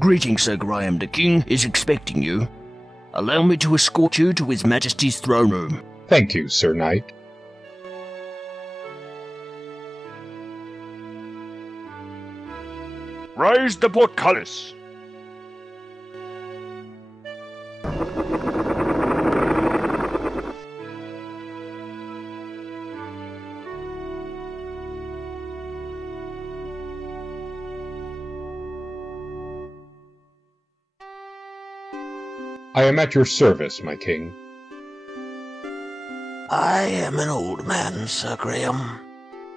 Greetings, Sir Graham. The King is expecting you. Allow me to escort you to His Majesty's throne room. Thank you, Sir Knight. Raise the portcullis. I am at your service, my king. I am an old man, Sir Graham.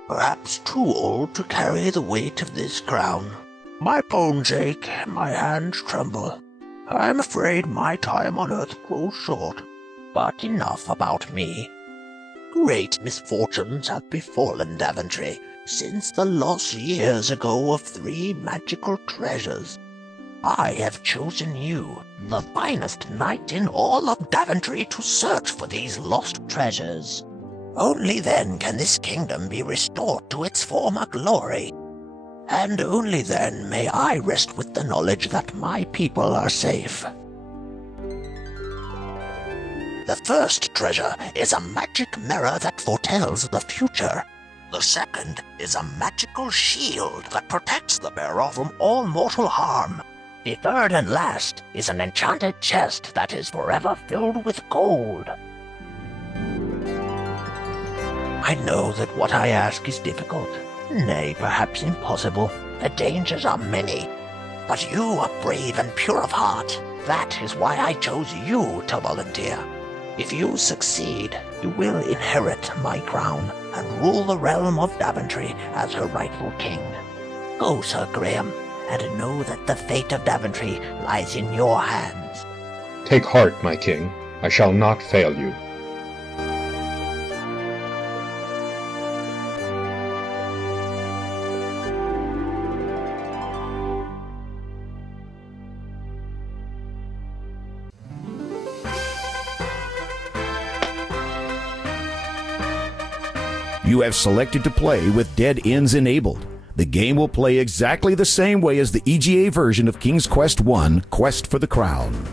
Perhaps too old to carry the weight of this crown. My bones ache, my hands tremble. I am afraid my time on earth grows short. But enough about me. Great misfortunes have befallen Daventry since the loss years ago of 3 magical treasures. I have chosen you, the finest knight in all of Daventry, to search for these lost treasures. Only then can this kingdom be restored to its former glory. And only then may I rest with the knowledge that my people are safe. The first treasure is a magic mirror that foretells the future. The second is a magical shield that protects the bearer from all mortal harm. The third and last is an enchanted chest that is forever filled with gold. I know that what I ask is difficult, nay, perhaps impossible. The dangers are many, but you are brave and pure of heart. That is why I chose you to volunteer. If you succeed, you will inherit my crown and rule the realm of Daventry as her rightful king. Go, Sir Graham, and know that the fate of Daventry lies in your hands. Take heart, my king. I shall not fail you. You have selected to play with dead ends enabled. The game will play exactly the same way as the EGA version of King's Quest I, Quest for the Crown.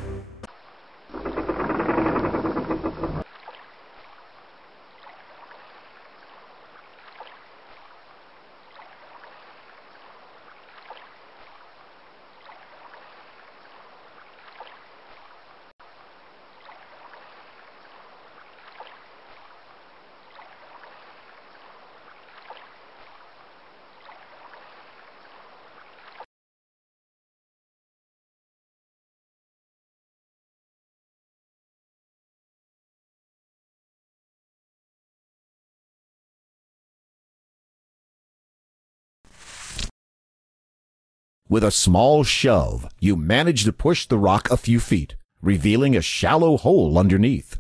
With a small shove, you manage to push the rock a few feet, revealing a shallow hole underneath.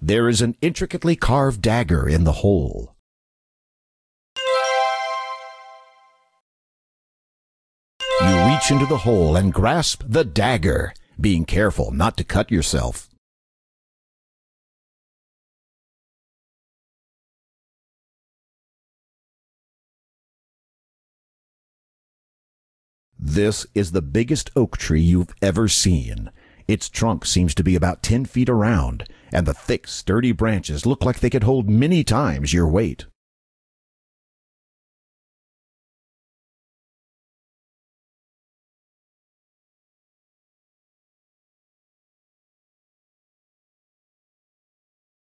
There is an intricately carved dagger in the hole. You reach into the hole and grasp the dagger, being careful not to cut yourself. This is the biggest oak tree you've ever seen. Its trunk seems to be about 10 feet around, and the thick, sturdy branches look like they could hold many times your weight.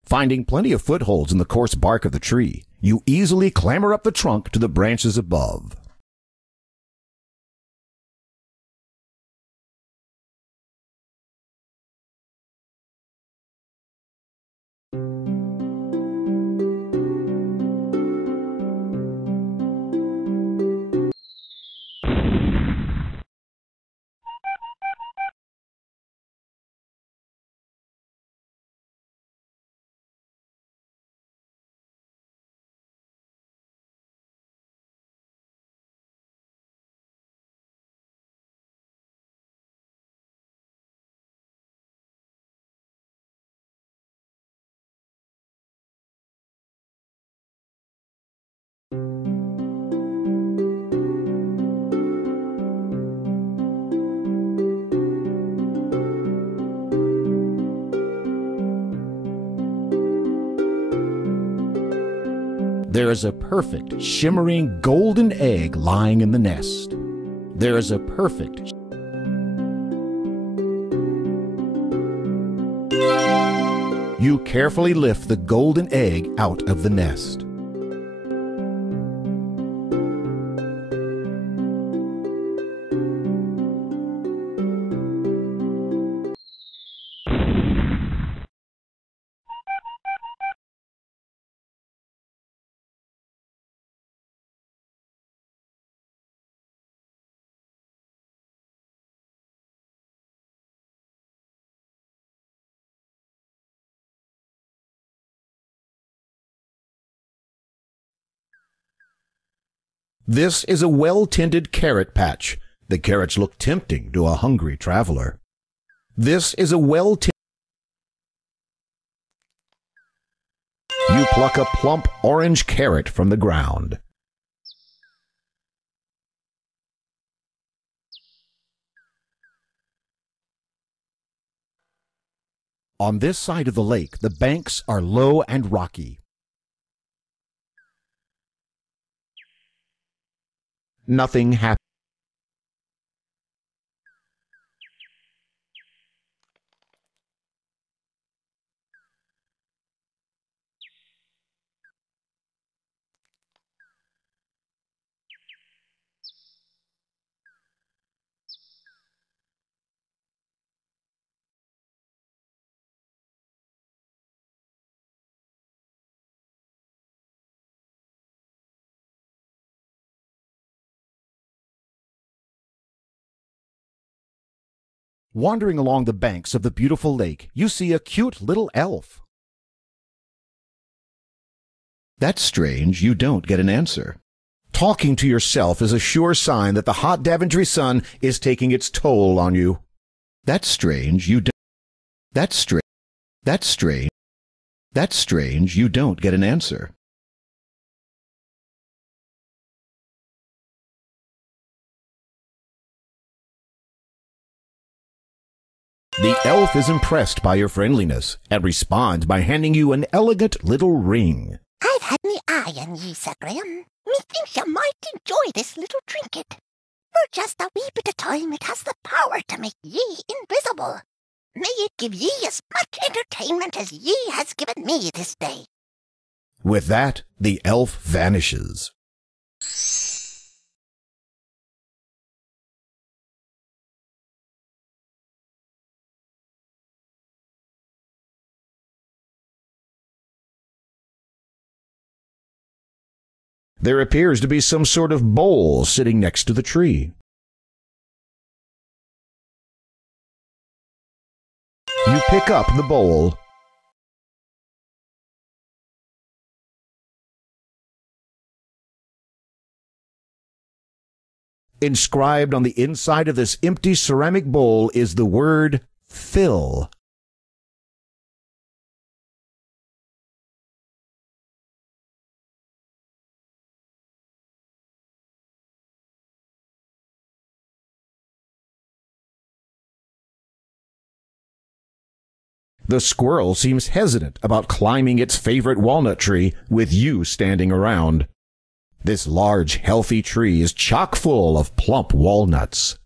Finding plenty of footholds in the coarse bark of the tree, you easily clamber up the trunk to the branches above. There is a perfect, shimmering golden egg lying in the nest. There is a perfect... You carefully lift the golden egg out of the nest. This is a well-tended carrot patch. The carrots look tempting to a hungry traveler. This is a well-tended... You pluck a plump orange carrot from the ground. On this side of the lake, the banks are low and rocky. Nothing happens. Wandering along the banks of the beautiful lake, you see a cute little elf. That's strange, you don't get an answer. Talking to yourself is a sure sign that the hot Daventry sun is taking its toll on you. That's strange, you don't... That's strange. That's strange. That's strange, you don't get an answer. The elf is impressed by your friendliness and responds by handing you an elegant little ring. I've had me eye on ye, Sir Graham. Methinks you might enjoy this little trinket. For just a wee bit of time it has the power to make ye invisible. May it give ye as much entertainment as ye has given me this day. With that, the elf vanishes. There appears to be some sort of bowl sitting next to the tree. You pick up the bowl. Inscribed on the inside of this empty ceramic bowl is the word fill. The squirrel seems hesitant about climbing its favorite walnut tree with you standing around. This large, healthy tree is chock full of plump walnuts.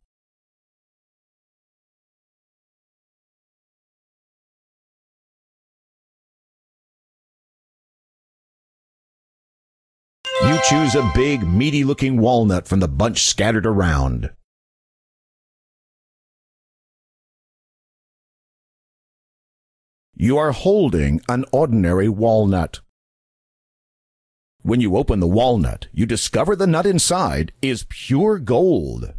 You choose a big, meaty-looking walnut from the bunch scattered around. You are holding an ordinary walnut. When you open the walnut, you discover the nut inside is pure gold.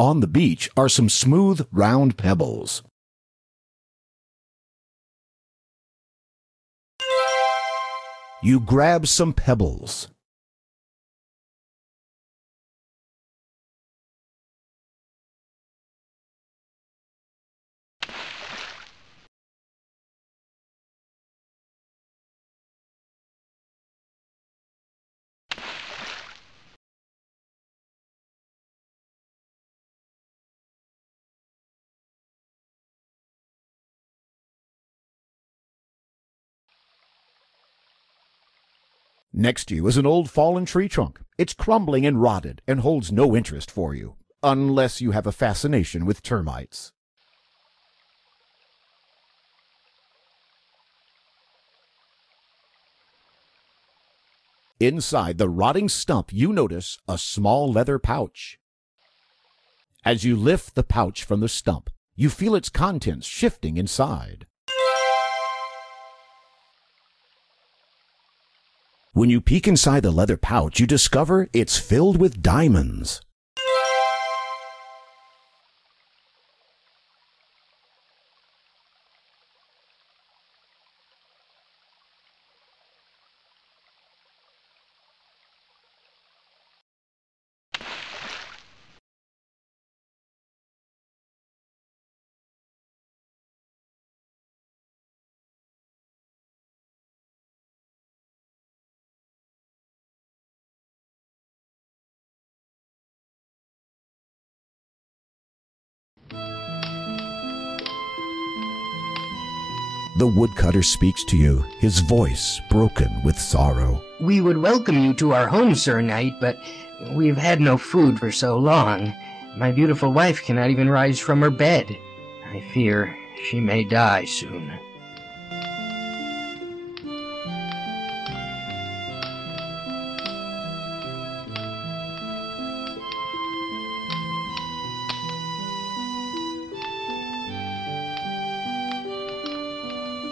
On the beach are some smooth, round pebbles. You grab some pebbles. Next to you is an old fallen tree trunk. It's crumbling and rotted and holds no interest for you, unless you have a fascination with termites. Inside the rotting stump, you notice a small leather pouch. As you lift the pouch from the stump, you feel its contents shifting inside. When you peek inside the leather pouch, you discover it's filled with diamonds. The woodcutter speaks to you, his voice broken with sorrow. We would welcome you to our home, Sir Knight, but we've had no food for so long. My beautiful wife cannot even rise from her bed. I fear she may die soon.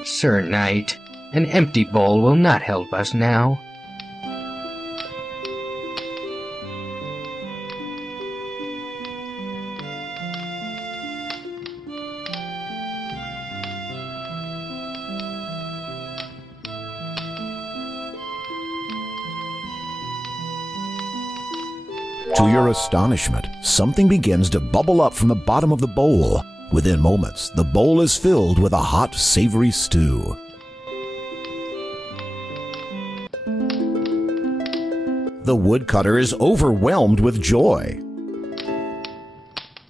Sir Knight, an empty bowl will not help us now. To your astonishment, something begins to bubble up from the bottom of the bowl. Within moments, the bowl is filled with a hot, savory stew. The woodcutter is overwhelmed with joy.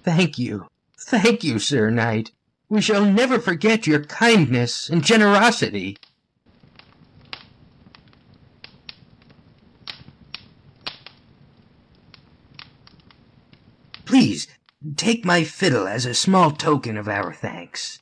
Thank you, Sir Knight. We shall never forget your kindness and generosity. Please, take my fiddle as a small token of our thanks.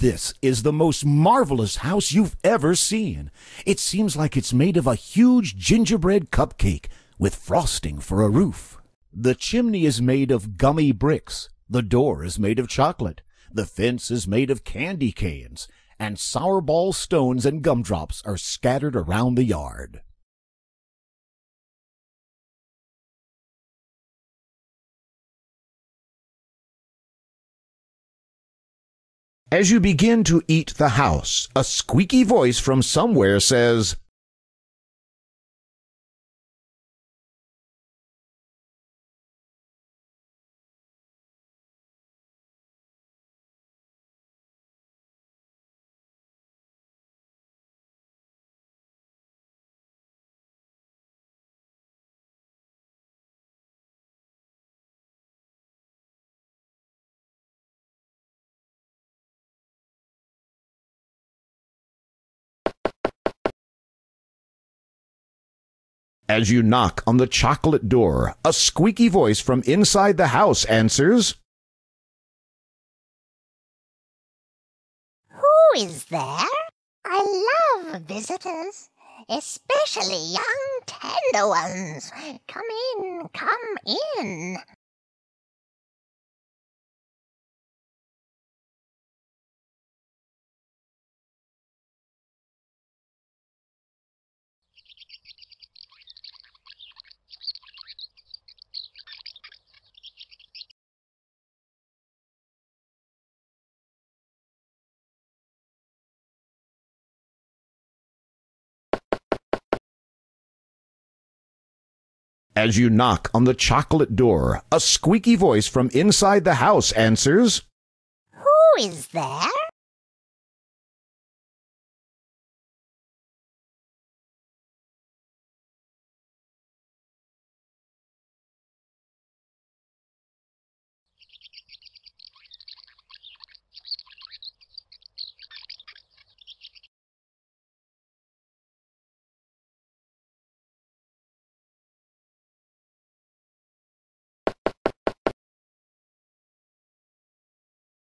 This is the most marvelous house you've ever seen. It seems like it's made of a huge gingerbread cupcake with frosting for a roof. The chimney is made of gummy bricks. The door is made of chocolate. The fence is made of candy canes. And sour ball stones and gumdrops are scattered around the yard. As you begin to eat the house, a squeaky voice from somewhere says, As you knock on the chocolate door, a squeaky voice from inside the house answers, Who is there? I love visitors, especially young tender ones. Come in, come in. As you knock on the chocolate door, a squeaky voice from inside the house answers, Who is there?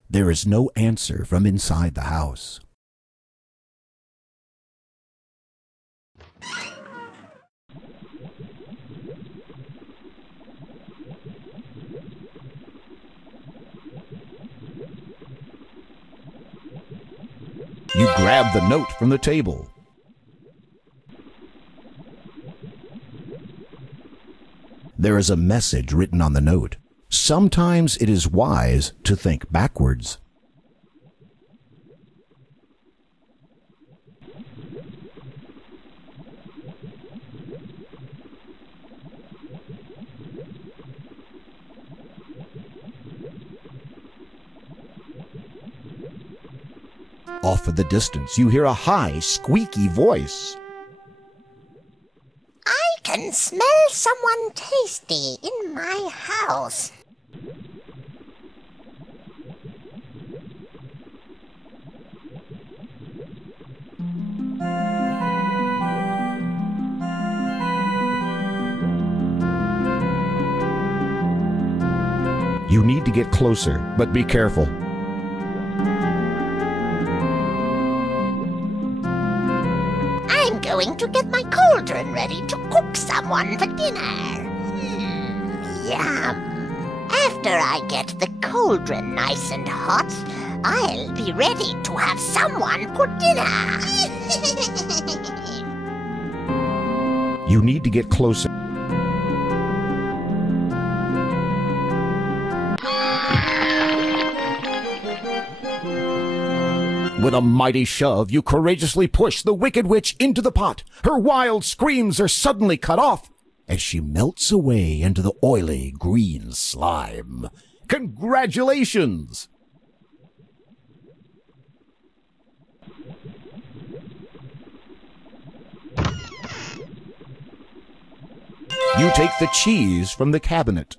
There is no answer from inside the house. You grab the note from the table. There is a message written on the note. Sometimes it is wise to think backwards. Off in the distance, you hear a high, squeaky voice. I can smell someone tasty in my house. You need to get closer, but be careful. I'm going to get my cauldron ready to cook someone for dinner. Yum. After I get the cauldron nice and hot, I'll be ready to have someone for dinner. You need to get closer. With a mighty shove, you courageously push the Wicked Witch into the pot. Her wild screams are suddenly cut off as she melts away into the oily green slime. Congratulations! You take the cheese from the cabinet.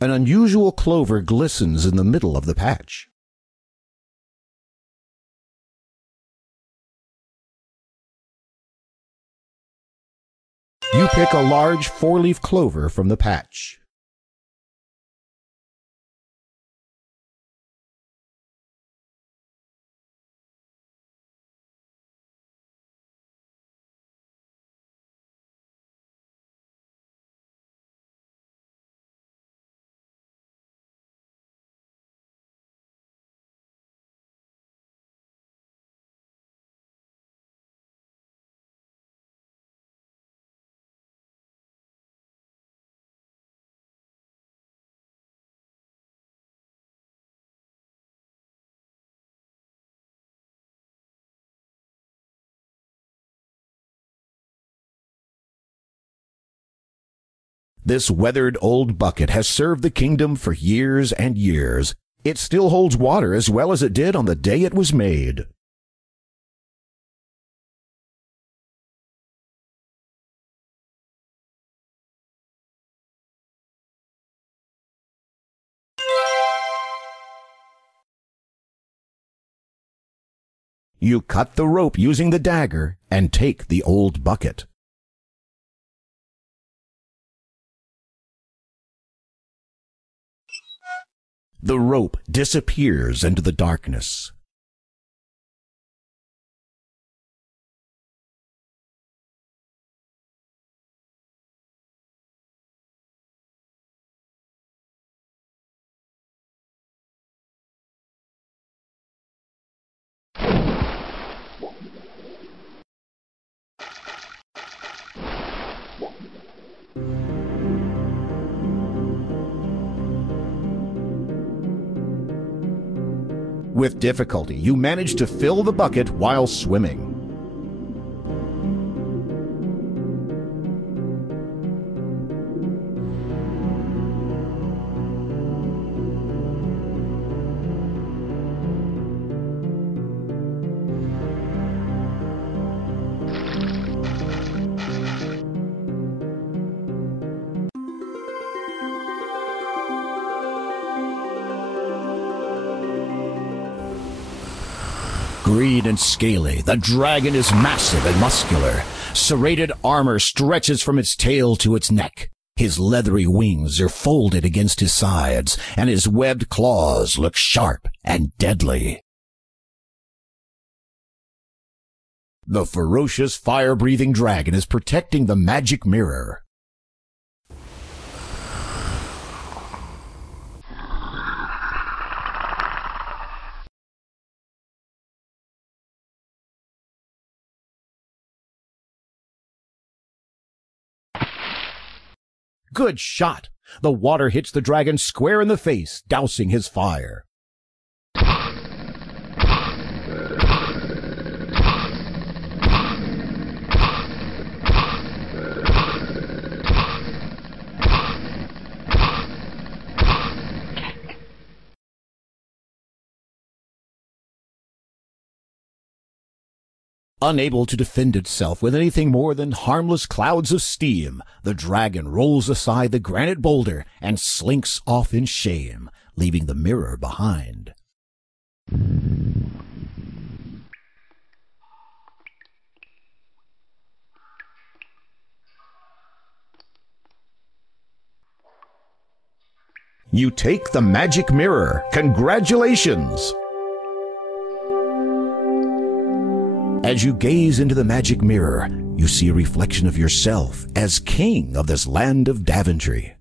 An unusual clover glistens in the middle of the patch. You pick a large four-leaf clover from the patch. This weathered old bucket has served the kingdom for years and years. It still holds water as well as it did on the day it was made. You cut the rope using the dagger and take the old bucket. The rope disappears into the darkness. With difficulty, you manage to fill the bucket while swimming. Green and scaly, the dragon is massive and muscular. Serrated armor stretches from its tail to its neck. His leathery wings are folded against his sides, and his webbed claws look sharp and deadly. The ferocious fire-breathing dragon is protecting the magic mirror. Good shot! The water hits the dragon square in the face, dousing his fire. Unable to defend itself with anything more than harmless clouds of steam, the dragon rolls aside the granite boulder and slinks off in shame, leaving the mirror behind. You take the magic mirror. Congratulations! As you gaze into the magic mirror, you see a reflection of yourself as king of this land of Daventry.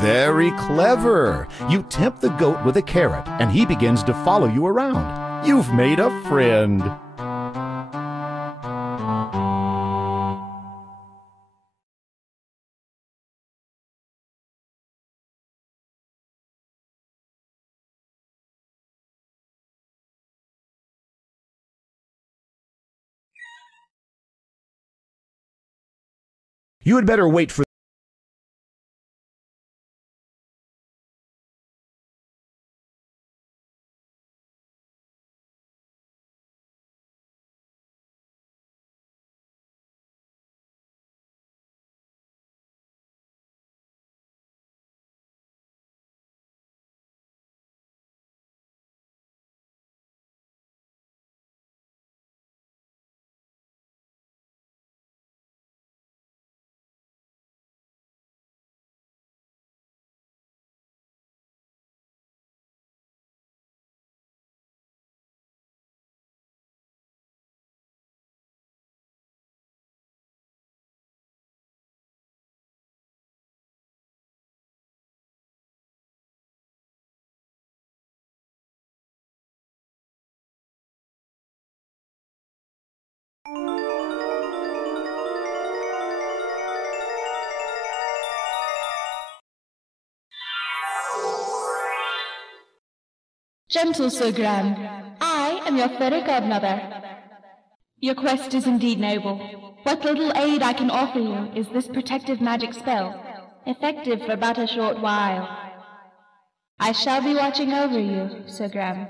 Very clever! You tempt the goat with a carrot, and he begins to follow you around. You've made a friend. You had better wait for Gentle Sir Graham, I am your fairy godmother. Your quest is indeed noble. What little aid I can offer you is this protective magic spell, effective for but a short while. I shall be watching over you, Sir Graham.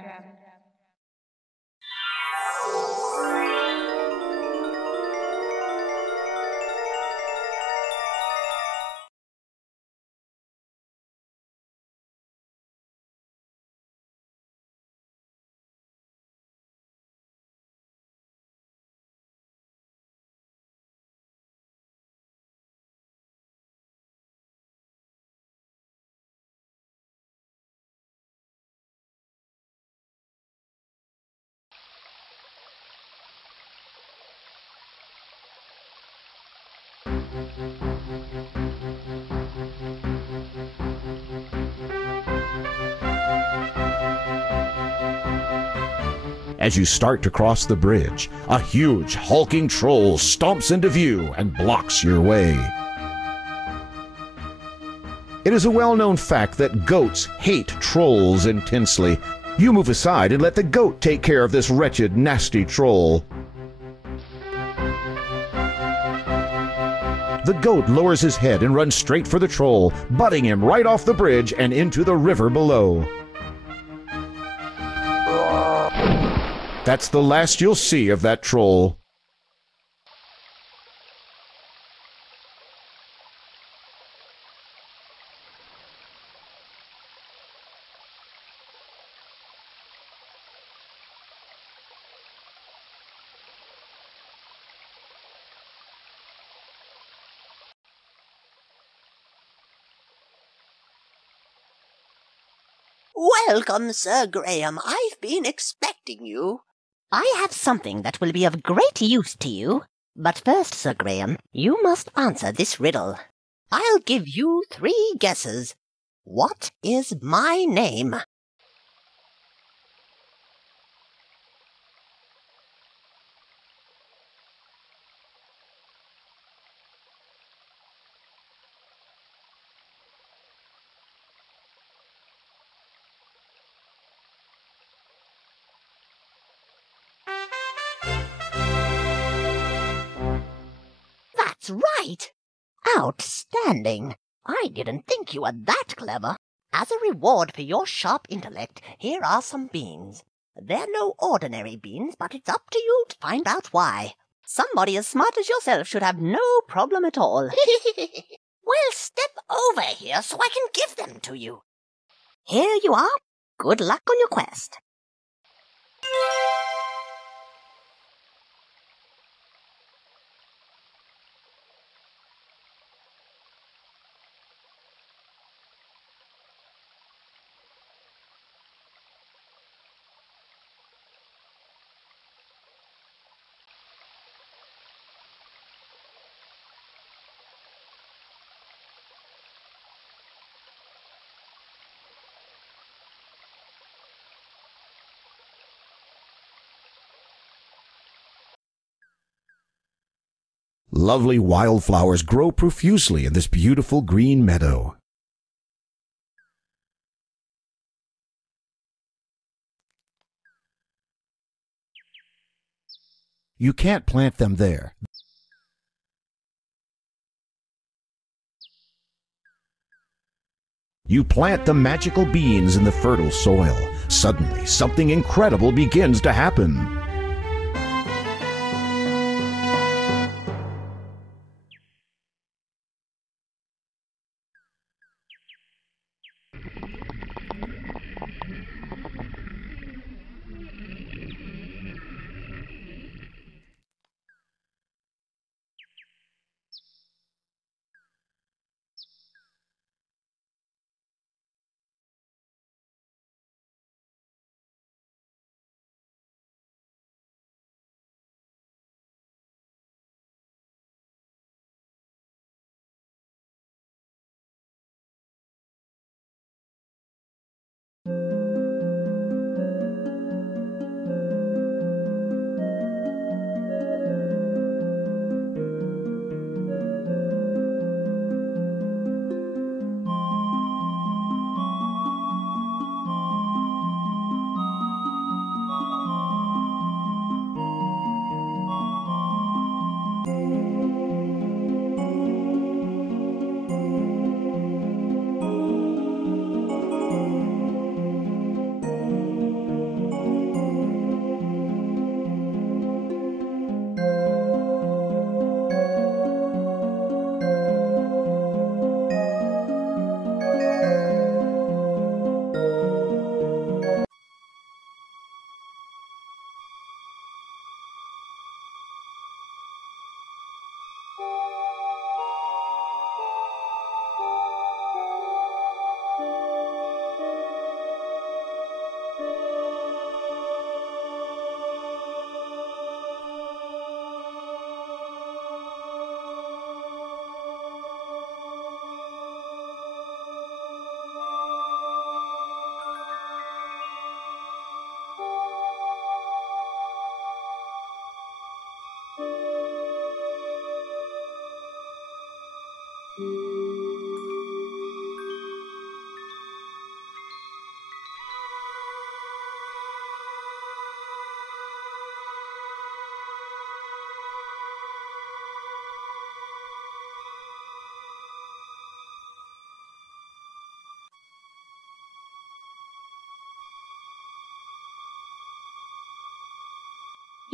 As you start to cross the bridge, a huge, hulking troll stomps into view and blocks your way. It is a well-known fact that goats hate trolls intensely. You move aside and let the goat take care of this wretched, nasty troll. The goat lowers his head and runs straight for the troll, butting him right off the bridge and into the river below. That's the last you'll see of that troll. Welcome, Sir Graham. I've been expecting you. I have something that will be of great use to you. But first, Sir Graham, you must answer this riddle. I'll give you 3 guesses. What is my name? That's right! Outstanding! I didn't think you were that clever. As a reward for your sharp intellect, here are some beans. They're no ordinary beans, but it's up to you to find out why. Somebody as smart as yourself should have no problem at all. Well, step over here so I can give them to you. Here you are. Good luck on your quest. Lovely wildflowers grow profusely in this beautiful green meadow. You can't plant them there. You plant the magical beans in the fertile soil. Suddenly, something incredible begins to happen.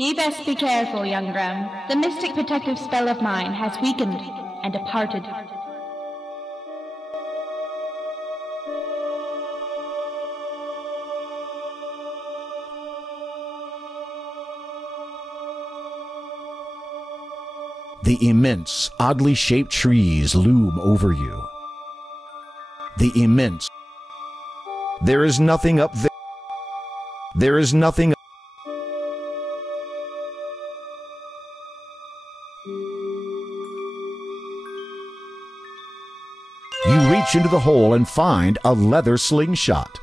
Ye best be careful, young Graham. The mystic protective spell of mine has weakened and departed. The immense, oddly shaped trees loom over you. The immense. There is nothing up there. There is nothing. You reach into the hole and find a leather slingshot.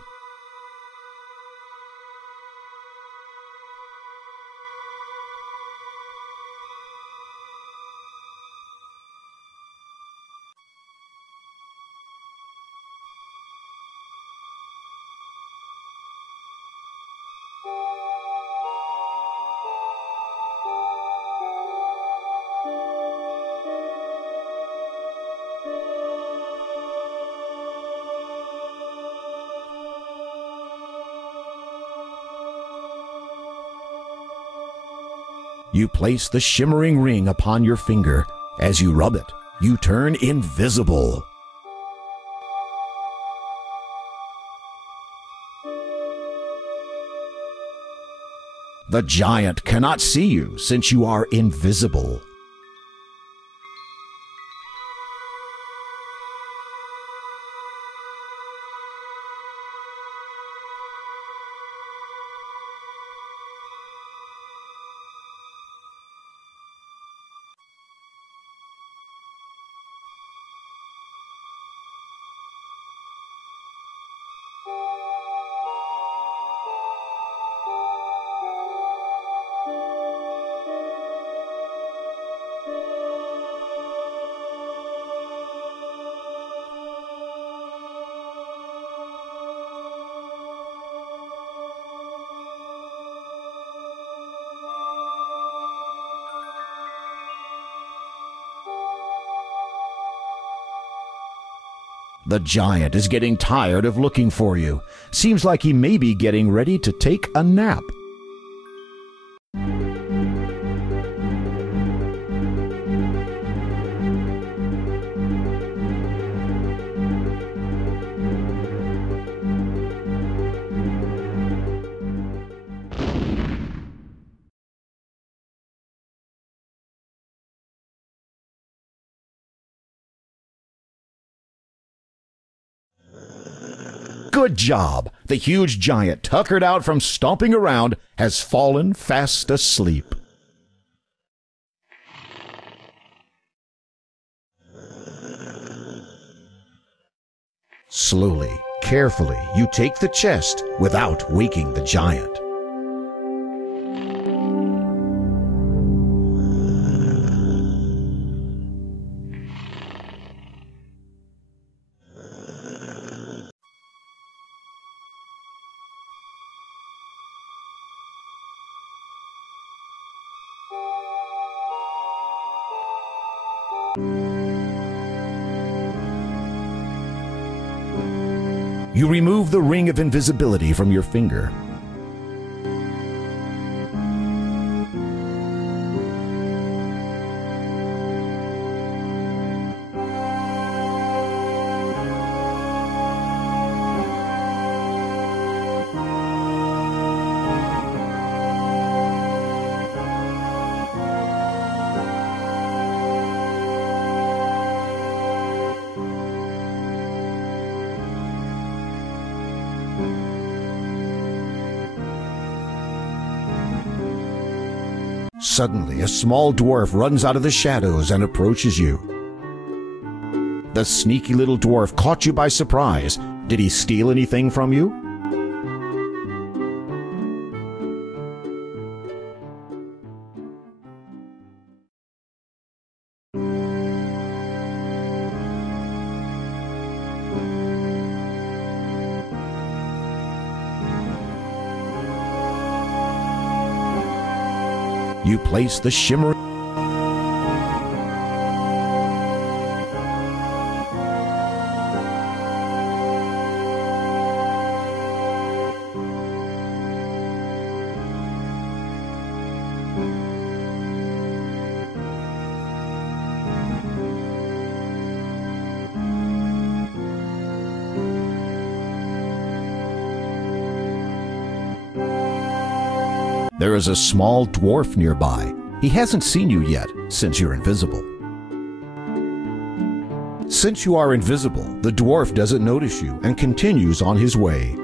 You place the shimmering ring upon your finger. As you rub it, you turn invisible. The giant cannot see you since you are invisible. The giant is getting tired of looking for you. Seems like he may be getting ready to take a nap. Good job! The huge giant, tuckered out from stomping around, has fallen fast asleep. Slowly, carefully, you take the chest without waking the giant. You remove the ring of invisibility from your finger. Suddenly, a small dwarf runs out of the shadows and approaches you. The sneaky little dwarf caught you by surprise. Did he steal anything from you? You place the shimmering There is a small dwarf nearby. He hasn't seen you yet, since you're invisible. Since you are invisible, the dwarf doesn't notice you and continues on his way.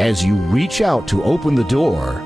As you reach out to open the door,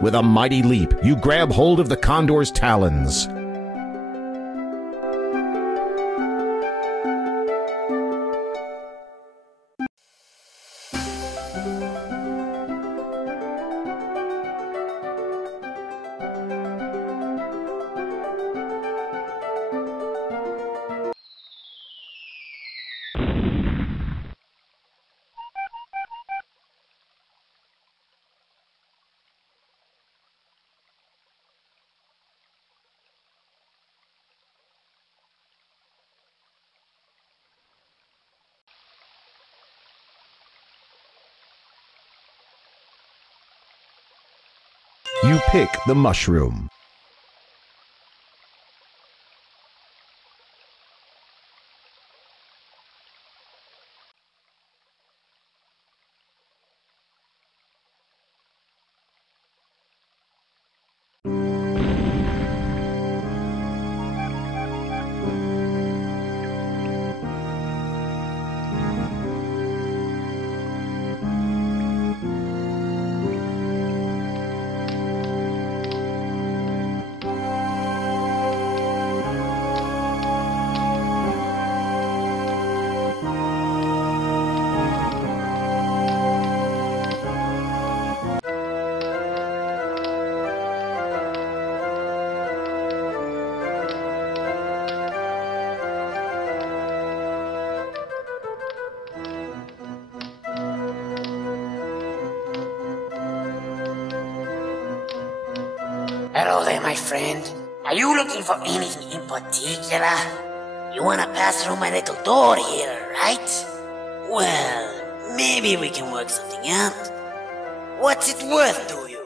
with a mighty leap, you grab hold of the condor's talons. You pick the mushroom. Hello there, my friend. Are you looking for anything in particular? You wanna pass through my little door here, right? Well, maybe we can work something out. What's it worth to you?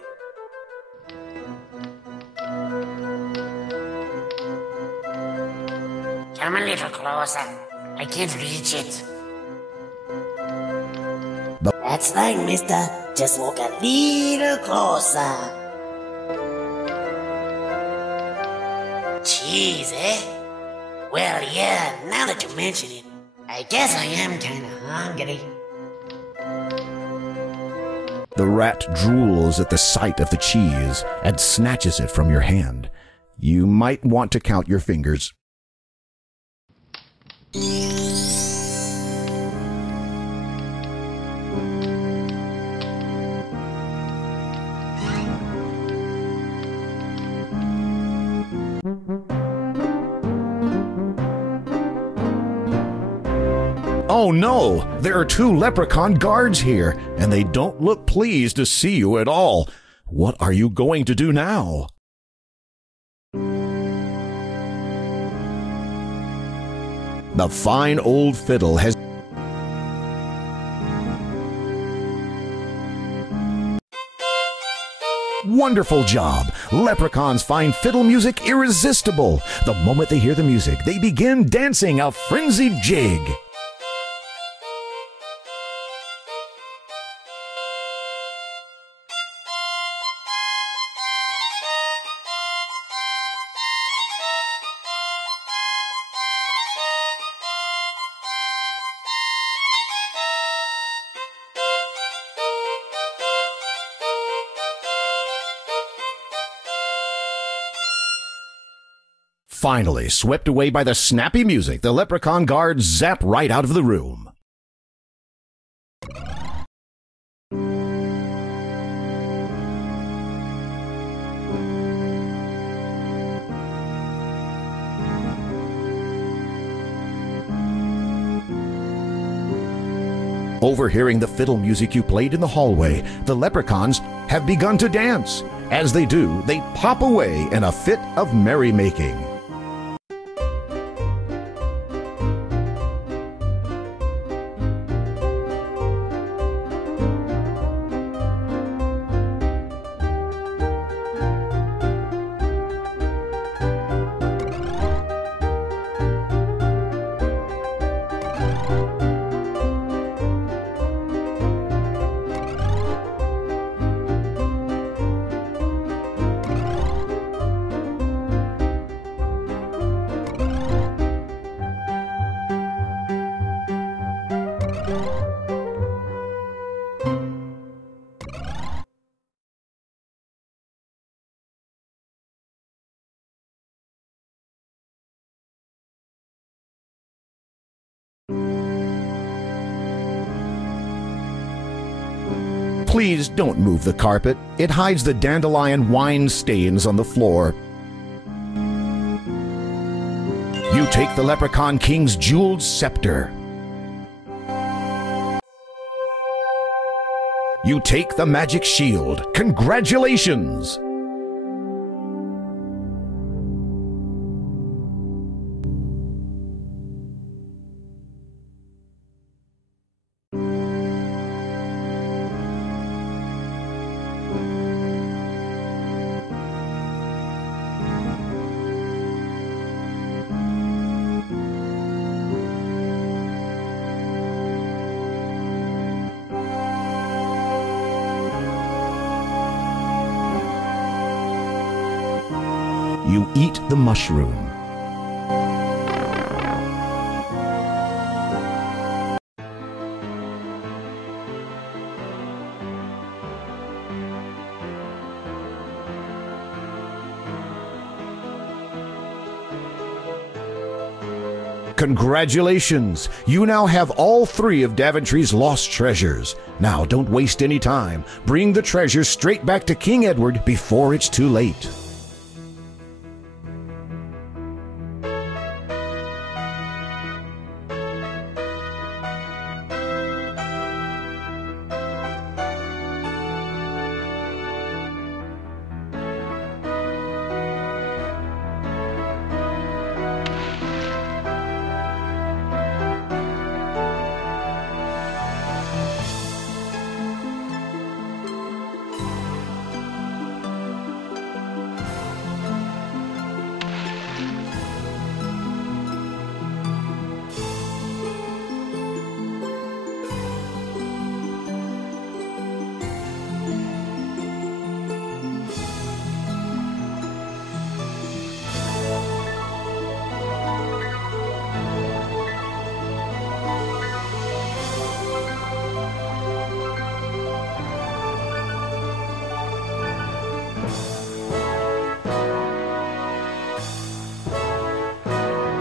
Come a little closer. I can't reach it. That's right, mister. Just walk a little closer. Cheese, eh? Well, yeah, now that you mention it, I guess I am kinda hungry. The rat drools at the sight of the cheese and snatches it from your hand. You might want to count your fingers. Oh no! There are 2 leprechaun guards here, and they don't look pleased to see you at all. What are you going to do now? The fine old fiddle has... Wonderful job! Leprechauns find fiddle music irresistible. The moment they hear the music, they begin dancing a frenzied jig. Finally, swept away by the snappy music, the leprechaun guards zap right out of the room. Overhearing the fiddle music you played in the hallway, the leprechauns have begun to dance. As they do, they pop away in a fit of merrymaking. Please don't move the carpet. It hides the dandelion wine stains on the floor. You take the Leprechaun King's jeweled scepter. You take the magic shield. Congratulations! You eat the mushroom. Congratulations! You now have all 3 of Daventry's lost treasures. Now, don't waste any time. Bring the treasures straight back to King Edward before it's too late.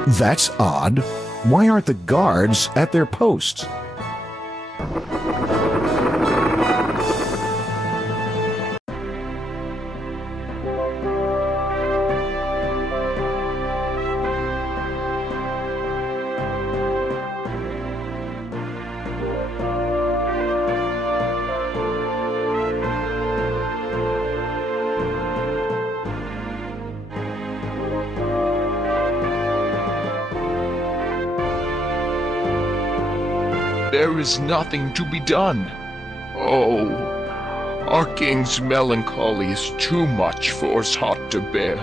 That's odd. Why aren't the guards at their posts? There is nothing to be done. Oh, our king's melancholy is too much for his heart to bear.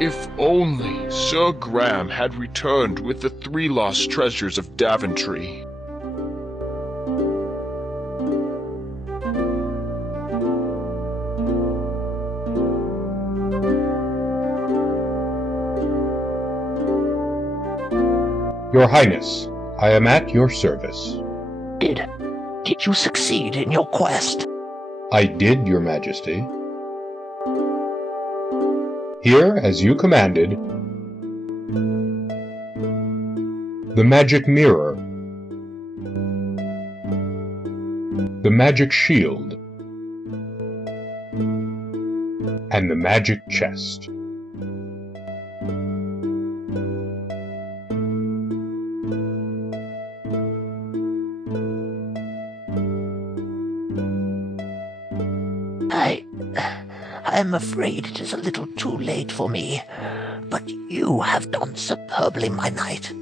If only Sir Graham had returned with the 3 lost treasures of Daventry. Your Highness, I am at your service. Did you succeed in your quest? I did, Your Majesty. Here, as you commanded, the magic mirror, the magic shield, and the magic chest. I'm afraid it is a little too late for me, but you have done superbly, my knight.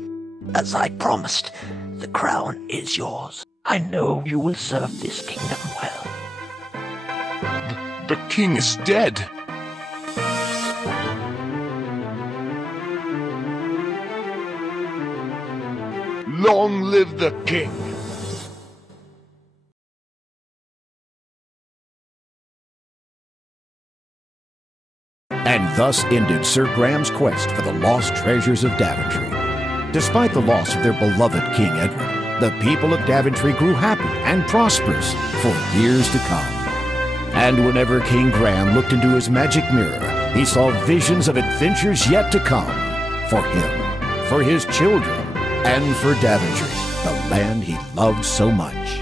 As I promised, the crown is yours. I know you will serve this kingdom well. The king is dead. Long live the king! And thus ended Sir Graham's quest for the lost treasures of Daventry. Despite the loss of their beloved King Edward, the people of Daventry grew happy and prosperous for years to come. And whenever King Graham looked into his magic mirror, he saw visions of adventures yet to come for him, for his children, and for Daventry, the land he loved so much.